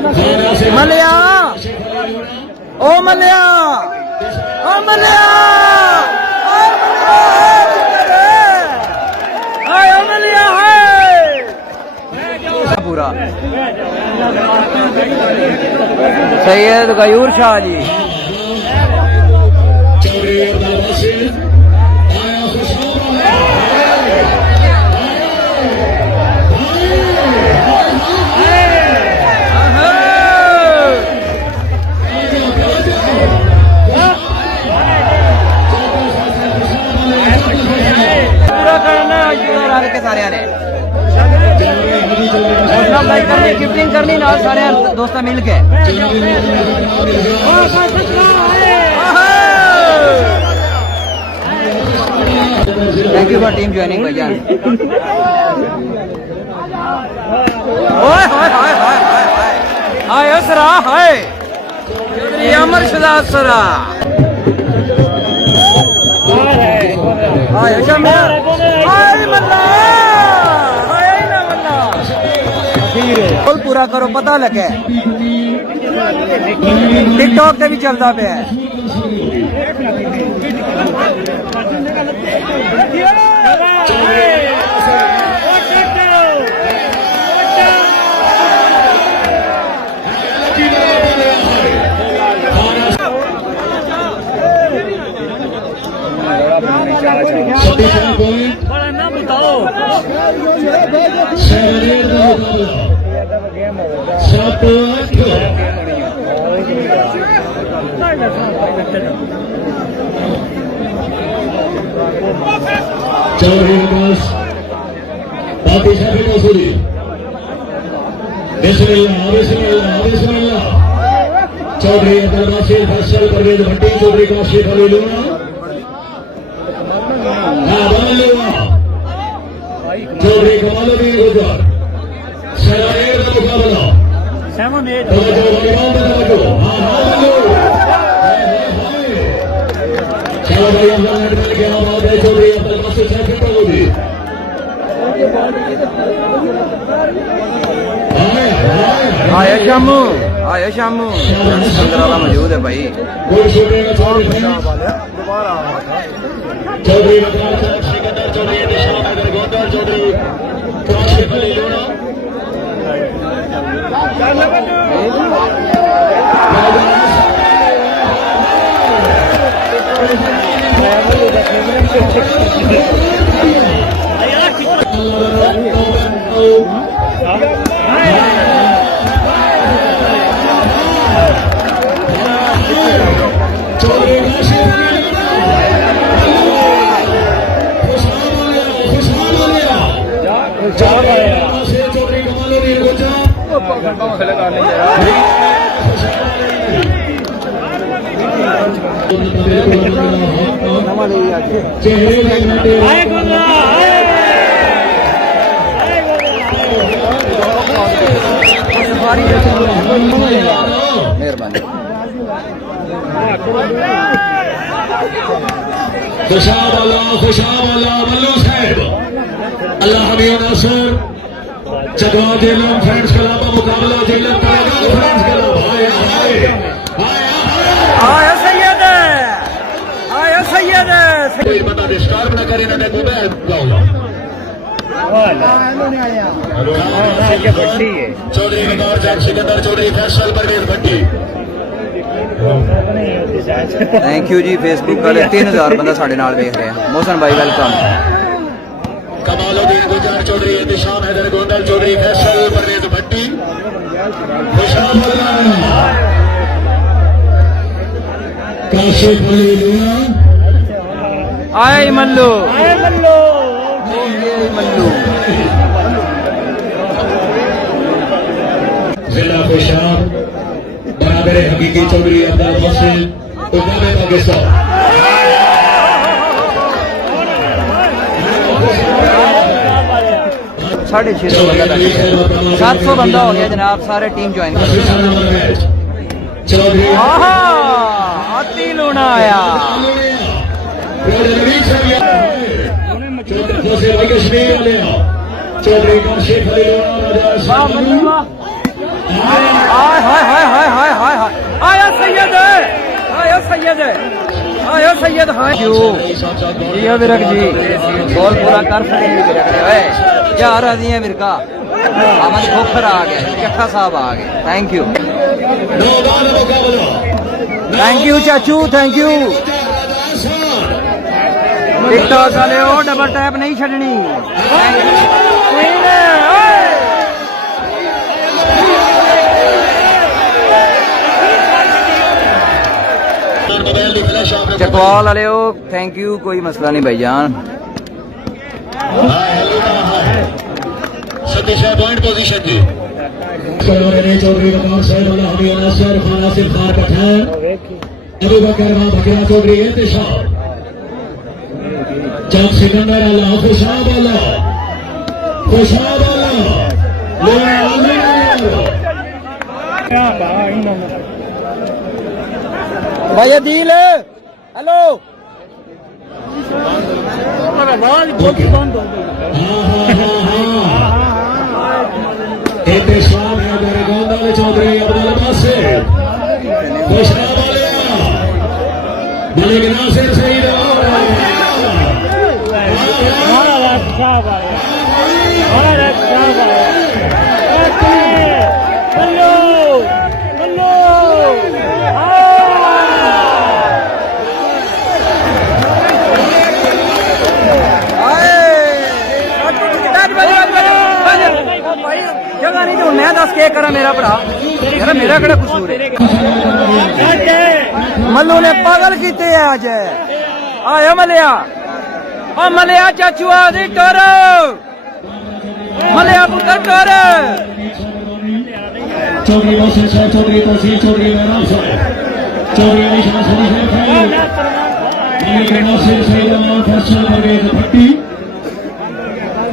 मलिया ओ मलिया ओ मलिया मलिया है पूरा सैयद गयूर शाह जी के सारे ने लाइक करनी गिफ्टिंग करनी ना सारे दोस्त मिल के thank you for team joining भैया हाय असरा हाय चौधरी अमर शुदा असरा हाय शम्मा हाय मल्ला हाय ना मल्ला बोल पूरा करो पता लगे टिकटॉक पे भी चलता पे है चौधरी अब्बास बाकी शाफी मसूरी बिस्मिल्लाह चौधरी अब्दुल नासिर फैसल परवेज भट्टी चौधरी काशिफ अली लूना चौधरी कमालुद्दीन गुजर शरायर का मुकाबला चौधरी अब्दुल नासिर सैफी प्रभुदी आया शामू संदर वाला मौजूद है भाई चौधरी चौधरी चौधरी काशिफ अली लूना चौधरी कमालुद्दीन गुजर मेहरबानी खुशाब अल्लाह मल्लू साहब अल्लाह हमीद नासिर चकवा जेलम फ्रेंड्स क्लब का मुकाबला जेलम फ्रेंड्स क्लब आया सैयद कोई बता डिस्टर्ब न करे ना मोबाइल चौधरी बगौर जग सिकंदर चौधरी फैसल परवेज भट्टी थैंक यू जी फेसबुक वाले 3000 बंदा साढ़े नाल देख रहे हैं मोहसन भाई वेलकम कमालुद्दीन गुजर चौधरी निशान हैदर गोंदल चौधरी फैसल परवेज भट्टी काशिफ अली लूना आए मल्लू जिला खुशाब बराबर हकीकी चौधरी अब्दुल मोहसिन उगामे पाकिस्तान 650 बंदा 700 बंदा हो गया जनाब सारे टीम ज्वाइन आती लूना आया चौधरी काशिफ अली लूना हाय हाय हाय हाय हाय हाय हाय आया सैयद आया सैयद आया सैयद हाय जी विरक जी गोल पूरा कर सके विरक ने ओए यार आ दिए विरका अमन खोखर आ गए चट्ठा साहब आ गए थैंक यू चाचू थैंक यू टिकटॉक वाले हो डबल टैप नहीं छड़नी चकवाल वाले हो थैंक यू कोई मसला नहीं भाईजान पॉइंट पोजीशन जी चौधरी वकार साहब अल्लाह हमी नासिर खान आसिफ खान पठान अबू बकर खान बकरा चौधरी इंतशार चंद सिकंदर अल्लाह खुशाब अल्लाह भाई दिल हेलो इंतशार है मेरे गोंदा चौधरी अब्दुल बासिर खुशाब अल्लाह मलिक नासिर सईद जगह नहीं तो मैं दस के करा मेरा भरा यार मेरा केड़ा कसूर है मल्लू ने पागल किते है अज आया मलिया ओ मलिया चाचू आदि टोर मलिया पुत्र टोर चौधरी मोहसिन शाह चौधरी तहसील चौधरी मेहराब साहब चौधरी निशान शरीफ मलिक नासिर सईद अमान फैसल परवेज भट्टी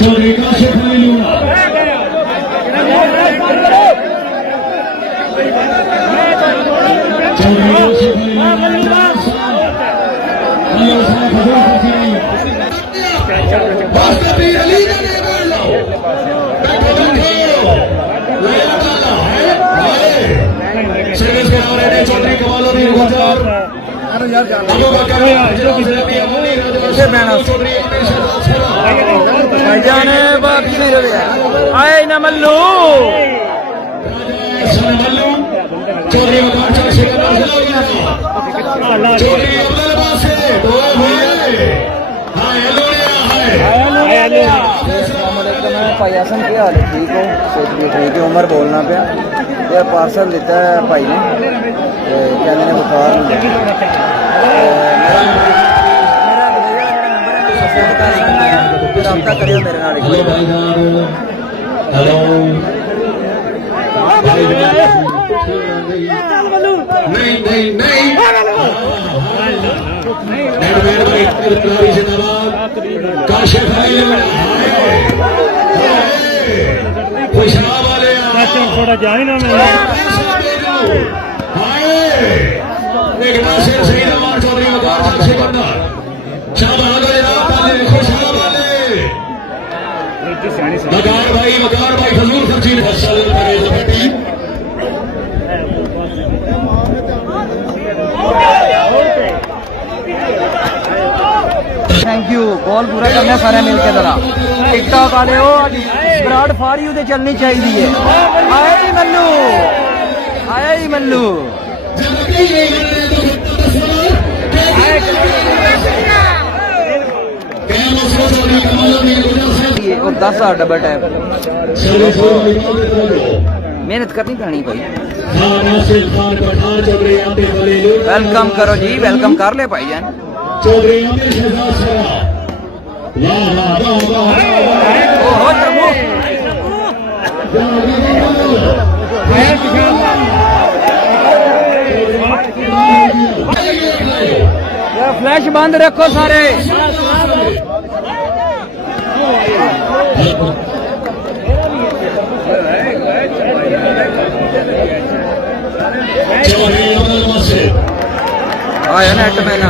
चौधरी काशिफ अली लूना चौधरी काशिफ अली चौधरी कमालो मीर गुजर भाईजान बाकी नहीं रहे आए ना मल्लू चौधरी चौधरी भाई हसन क्या हाल है ठीक हो ठीक है उमर बोलना पाया यार पार्सल दिता है भाई ने कहने ने बुखार रब्ता करियो मेरे नाल हेलो नहीं नहीं नहीं काशिफ अली खुशनाब वाले थोड़ा जाए ना मैं एक नासिर सईद अमान चौधरी वकार सिकंदर शाहबाद खुशनाब वाले मकार भाई फजूल खर्ची थैंक यू बॉल पूरा करना सारे मिलके जरा टिकटॉक वाले हो विराट फाड़ी उधर चलनी चाहिए आया ही मल्लू आया ही मल्लू और 10,000 डबल टैप मेहनत करनी पड़नी भाई वेलकम करो जी वेलकम कर ले भाई जान ओहो प्रभु फ्लैश बंद रखो सारे आया नेट में ना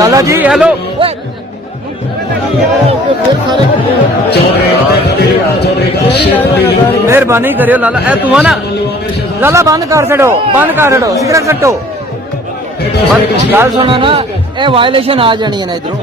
ਲਾਲਾ ਜੀ ਹੈਲੋ चौधरी आते फतेह लुटा चौधरी का शेर ਮਿਹਰਬਾਨੀ ਕਰਿਓ ਲਾਲਾ ਇਹ ਤੂੰ ਆ ਨਾ ਲਾਲਾ ਬੰਦ ਕਰ ਛੱਡੋ ਸਿਗਰਟ ਕੱਟੋ ਗੱਲ ਸੁਣੋ ਨਾ ਇਹ ਵਾਇਲੇਸ਼ਨ ਆ ਜਾਣੀ ਹੈ ਨਾ ਇਧਰੋਂ